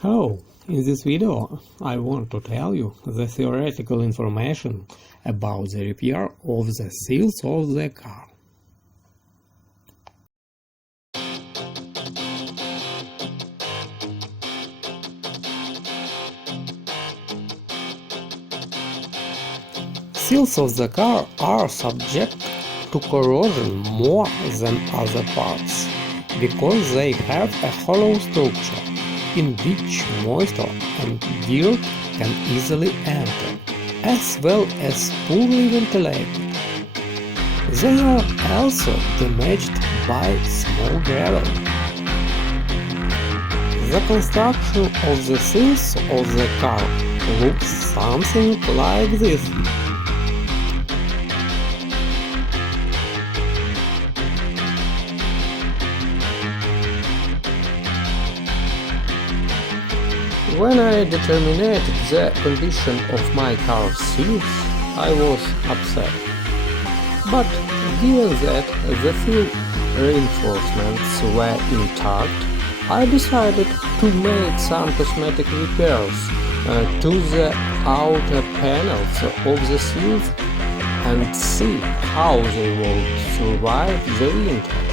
Hello, in this video I want to tell you the theoretical information about the repair of the seals of the car. Seals of the car are subject to corrosion more than other parts, because they have a hollow structure in which moisture and dirt can easily enter, as well as poorly ventilated. They are also damaged by small gravel. The construction of the seals of the car looks something like this. When I determined the condition of my car's seals, I was upset. But given that the seal reinforcements were intact, I decided to make some cosmetic repairs to the outer panels of the seals and see how they would survive the winter.